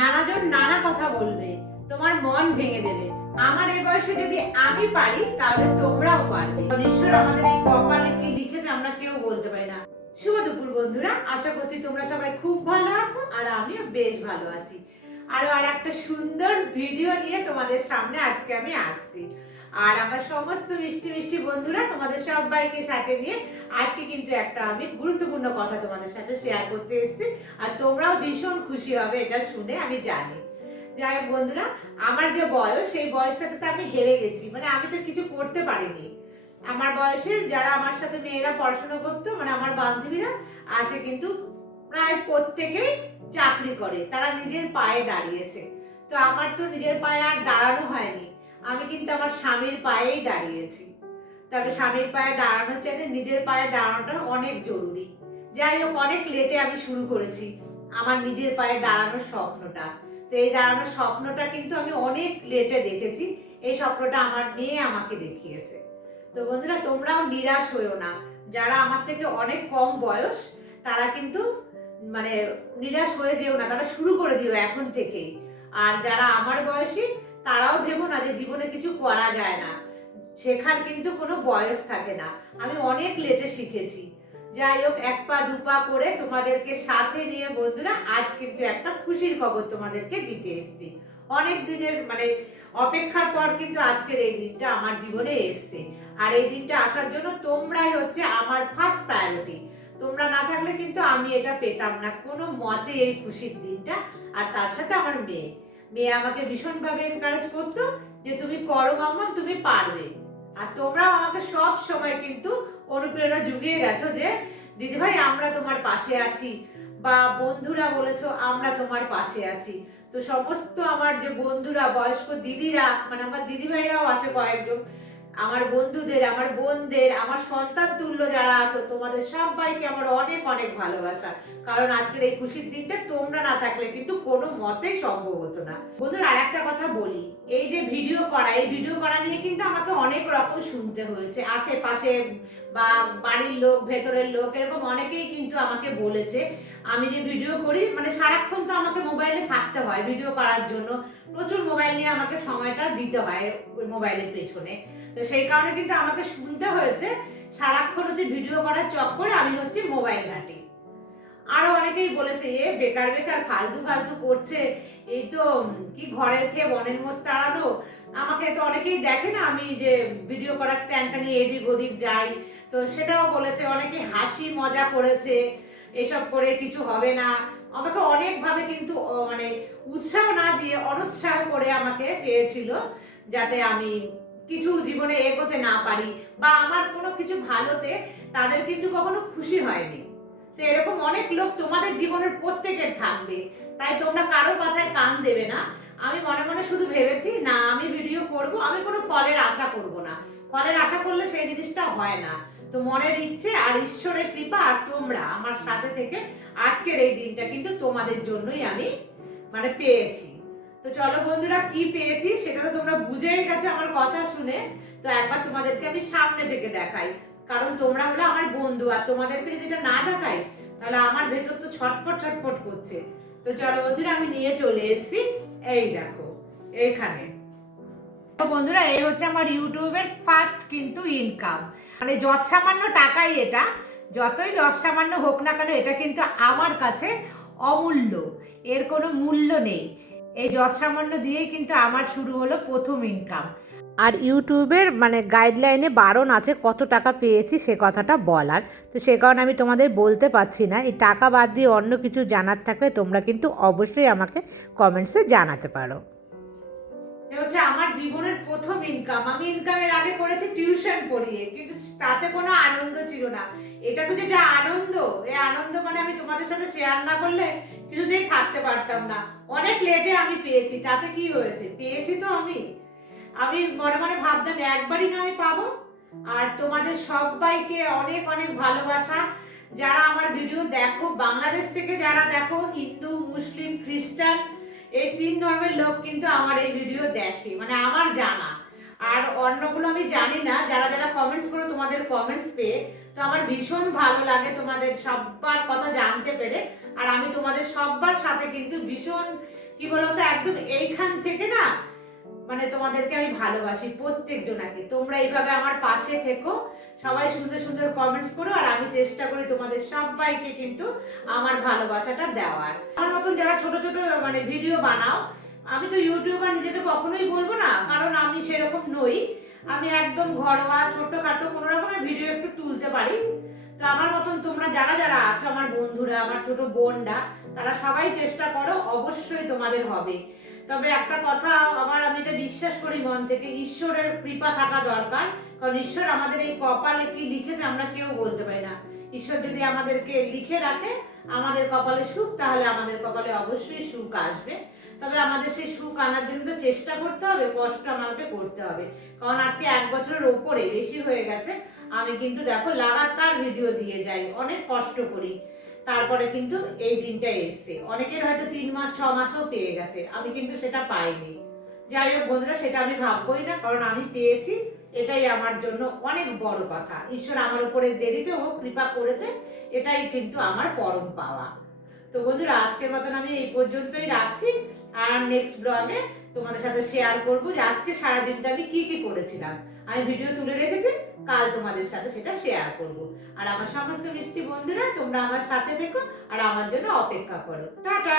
নানাজন নানা কথা বলবে, তোমার মন ভেঙে দেবে। আমার এই বয়সে যদি আমি পারি, তাহলে তোমরাও পারবে। ঈশ্বর আমাদের এই কপালে কি লিখেছে আমরা কেউ বলতে পারি না। শুভ দুপুর বন্ধুরা, আশা করছি তোমরা সবাই খুব ভালো আছো আর আমিও বেশ ভালো আছি। আরও আর একটা সুন্দর ভিডিও নিয়ে তোমাদের সামনে আজকে আমি আসছি। আর আমার সমস্ত মিষ্টি মিষ্টি বন্ধুরা, তোমাদের সবাইকে সাথে নিয়ে আজকে কিন্তু একটা আমি গুরুত্বপূর্ণ কথা তোমাদের সাথে শেয়ার করতে এসেছি। আর তোমরাও ভীষণ খুশি হবে এটা শুনে, আমি জানি। যাই হোক বন্ধুরা, আমার যে বয়স, সেই বয়সটাতে তো আমি হেরে গেছি। মানে আমি তো কিছু করতে পারিনি। আমার বয়সে যারা আমার সাথে মেয়েরা পড়াশোনা করতো মানে আমার বান্ধবীরা, আছে কিন্তু প্রায় প্রত্যেকেই চাকরি করে। তারা নিজের পায়ে দাঁড়িয়েছে। তো আমার তো নিজের পায়ে আর দাঁড়ানো হয়নি। আমি কিন্তু আমার স্বামীর পায়েই দাঁড়িয়েছি। তবে স্বামীর পায়ে দাঁড়ানোর চাইতে নিজের পায়ে দাঁড়ানোটা অনেক জরুরি। যাই হোক, অনেক লেটে আমি শুরু করেছি। আমার নিজের পায়ে দাঁড়ানোর স্বপ্নটা। তো এই দাঁড়ানোর স্বপ্নটা কিন্তু আমি অনেক লেটে দেখেছি। এই স্বপ্নটা আমার মেয়ে আমাকে দেখিয়েছে। তো বন্ধুরা, তোমরাও নিরাশ হয়েও না। যারা আমার থেকে অনেক কম বয়স, তারা কিন্তু মানে নিরাশ হয়ে যেও না। তারা শুরু করে দিও এখন থেকেই। আর যারা আমার বয়সী তারাও ভেবো না যে জীবনে কিছু করা যায় না। শেখার কিন্তু কোনো বয়স থাকে না। আমি অনেক লেটে শিখেছি। যাই হোক, এক পা, দু পা করে তোমাদেরকে সাথে নিয়ে বন্ধুরা, আজ কিন্তু একটা খুশির খবর তোমাদেরকে দিতে এসেছি। অনেক দিনের মানে অপেক্ষার পর কিন্তু আজকের এই দিনটা আমার জীবনে এসছে। আর এই দিনটা আসার জন্য তোমরাই হচ্ছে আমার ফার্স্ট প্রায়োরিটি তোমরা না থাকলে কিন্তু আমি এটা পেতাম না। কোনো মতে এই খুশির দিনটা। আর তার সাথে আমার মেয়ে। মেয়ে আমাকে ভীষণভাবে এনকারেজ করতো যে তুমি করো মাম্মা, তুমি পারবে। আর তোমরাও আমাকে সব সময় কিন্তু অনুপ্রেরণা জুগিয়ে গেছো যে, দিদিভাই, আমরা তোমার পাশে আছি। বা বন্ধুরা বলেছ, আমরা তোমার পাশে আছি। তো সমস্ত আমার যে বন্ধুরা, বয়স্ক দিদিরা মানে আমার দিদিভাইরাও আছে কয়েকজন আমার বন্ধুদের, আমার বোনদের, আমার সন্তান তুল্য যারা আছো, তোমাদের সবাইকে আমার অনেক অনেক ভালোবাসা। কারণ আজকের এই খুশির দিনটা তোমরা না থাকলে কিন্তু কোনো মতেই সম্ভব হতো না। বন্ধুরা আর একটা কথা বলি। এই যে ভিডিও করা, এই ভিডিও করা নিয়ে কিন্তু আমাকে অনেক রকম শুনতে হয়েছে। আশেপাশে বা বাড়ির লোক, ভেতরের লোক, এরকম অনেকেই কিন্তু আমাকে বলেছে। আমি যে ভিডিও করি মানে সারাক্ষণ তো আমাকে মোবাইলে থাকতে হয় ভিডিও করার জন্য। প্রচুর মোবাইল নিয়ে আমাকে সময়টা দিতে হয় মোবাইলের পেছনে। তো সেই কারণে কিন্তু আমাকে শুনতে হয়েছে। সারাক্ষণ হচ্ছে ভিডিও করার চক্করে আমি হচ্ছে মোবাইল ঘাঁটি। আরও অনেকেই বলেছে, এ, বেকার বেকার, ফালতু ফালতু করছে। এই তো কি ঘরের খেয়ে বনের মোষ তাড়ানো? আমাকে তো অনেকেই দেখে না, আমি যে ভিডিও করার স্ট্যান্ডটা নিয়ে এদিক ওদিক যাই। তো সেটাও বলেছে, অনেকে হাসি, মজা করেছে। এসব করে কিছু হবে না। আমাকে অনেকভাবে কিন্তু মানে উৎসাহ না দিয়ে, অনুৎসাহ করে আমাকে চেয়েছিল, যাতে আমি কিছু জীবনে এগোতে না পারি বা আমার কোনো কিছু ভালোতে তাদের কিন্তু কখনো খুশি হয়নি। তো এরকম অনেক লোক তোমাদের জীবনের প্রত্যেকের থাকবে। তাই তোমরা কারও কথায় কান দেবে না। আমি মনে মনে শুধু ভেবেছি, না, আমি ভিডিও করব, আমি কোনো ফলের আশা করব না। ফলের আশা করলে সেই জিনিসটা হয় না। তো মনের ইচ্ছে আর ঈশ্বরের কৃপা আর তোমরা আমার সাথে থেকে আজকের এই দিনটা কিন্তু তোমাদের জন্যই আমি মানে পেয়েছি। তো চলো বন্ধুরা, কি পেয়েছি সেটা তো তোমরা বুঝেই গেছো আমার কথা শুনে। তো একবার তোমাদেরকে আমি সামনে থেকে দেখাই। কারণ তোমরা হলো আমার বন্ধু, আর তোমাদেরকে যদি এটা না দেখাই, তাহলে আমার ভেতর তো ছটফট ছটফট করছে। তো চলো বন্ধুরা, আমি নিয়ে চলে এসেছি। এই দেখো, এইখানে। বন্ধুরা, এই হচ্ছে আমার ইউটিউবের ফার্স্ট কিন্তু ইনকাম মানে যত সামান্য টাকাই এটা, যতই যত সামান্য হোক না কেন, এটা কিন্তু আমার কাছে অমূল্য। এর কোনো মূল্য নেই। এই যত সামান্য দিয়েই কিন্তু আমার শুরু হলো প্রথম ইনকাম আর ইউটিউবের মানে গাইডলাইনে বারণ আছে কত টাকা পেয়েছি সে কথাটা বলার। তো সে কারণে আমি তোমাদের বলতে পারছি না। এই টাকা বাদ দিয়ে অন্য কিছু জানার থাকলে তোমরা কিন্তু অবশ্যই আমাকে কমেন্টসে জানাতে পারো। হচ্ছে আমার জীবনের প্রথম ইনকাম আমি ইনকামের আগে করেছি টিউশন পড়িয়ে কিন্তু তাতে কোনো আনন্দ ছিল না। এটা তো যেটা আনন্দ এই আনন্দ মানে আমি তোমাদের সাথে শেয়ার না করলে কিছুতেই থাকতে পারতাম না। অনেক লেটে আমি পেয়েছি, তাতে কি হয়েছে? পেয়েছি তো আমি। আমি মনে মনে ভাবতাম, একবারই নয় পাবো। আর তোমাদের সবাইকে অনেক অনেক ভালোবাসা। যারা আমার ভিডিও দেখো, বাংলাদেশ থেকে যারা দেখো, হিন্দু, মুসলিম, খ্রিস্টান, এই তিন ধর্মের লোক কিন্তু আমার এই ভিডিও দেখে মানে আমার জানা। আর অন্যগুলো আমি জানি না, যারা যারা কমেন্টস করো তোমাদের কমেন্টস পেয়ে, তো আমার ভীষণ ভালো লাগে তোমাদের সবার কথা জানতে পেরে। আর আমি তোমাদের সবার সাথে কিন্তু ভীষণ, কি বলতো, একদম এইখান থেকে না মানে তোমাদেরকে আমি ভালোবাসি প্রত্যেক জনাকে তোমরা এইভাবে আমার পাশে থেকো, সবাই সুন্দর সুন্দর কমেন্টস করো, আর আমি চেষ্টা করি তোমাদের সবাইকে কিন্তু আমার ভালোবাসাটা দেওয়ার। আমার মতন যারা ছোট ছোট মানে ভিডিও বানাও আমি তো ইউটিউবার, নিজেকে কখনোই বলব না। কারণ আমি সেরকম নই। আমি একদম ঘরোয়া, ছোটখাটো, কোনো রকমের ভিডিও একটু তুলতে পারি। তো আমার মতন তোমরা যারা যারা আছো, আমার বন্ধুরা, আমার ছোট বোনরা, তারা সবাই চেষ্টা করো, অবশ্যই তোমাদের হবে। তবে একটা কথা, আমার আমি এটা বিশ্বাস করি মন থেকে, ঈশ্বরের কৃপা থাকা দরকার। কারণ ঈশ্বর আমাদের এই কপালে কি লিখেছে আমরা কেউ বলতে পারি না। ঈশ্বর যদি আমাদেরকে লিখে রাখে আমাদের কপালে সুখ, তাহলে আমাদের কপালে অবশ্যই সুখ আসবে। তবে আমাদের সেই সুখ আনার জন্য তো চেষ্টা করতে হবে, কষ্ট আমাকে করতে হবে। কারণ আজকে এক বছরের ওপরে বেশি হয়ে গেছে। আমি কিন্তু দেখো লাগাতার ভিডিও দিয়ে যাই, অনেক কষ্ট করি। তারপরে কিন্তু এই দিনটা এসছে। অনেকের হয়তো তিন মাস, ছ মাসও পেয়ে গেছে। আমি কিন্তু সেটা পাইনি। যাই হোক বন্ধুরা, সেটা আমি ভাববোই না, কারণ আমি পেয়েছি, এটাই আমার জন্য অনেক বড় কথা। ঈশ্বর আমার উপরে দেরিতে হোক, কৃপা করেছে, এটাই কিন্তু আমার পরম পাওয়া। তো বন্ধুরা, আজকের মতন আমি এই পর্যন্তই রাখছি, আর নেক্সট ব্লগে তোমাদের সাথে শেয়ার করব যে আজকে সারা দিনটা আমি কি কি করেছিলাম। আমি ভিডিও তুলে রেখেছি, কাল তোমাদের সাথে সেটা শেয়ার করব। আর আমার সমস্ত মিষ্টি বন্ধুরা, তোমরা আমার সাথে থেকো, আর আমার জন্য অপেক্ষা করো। টাটা!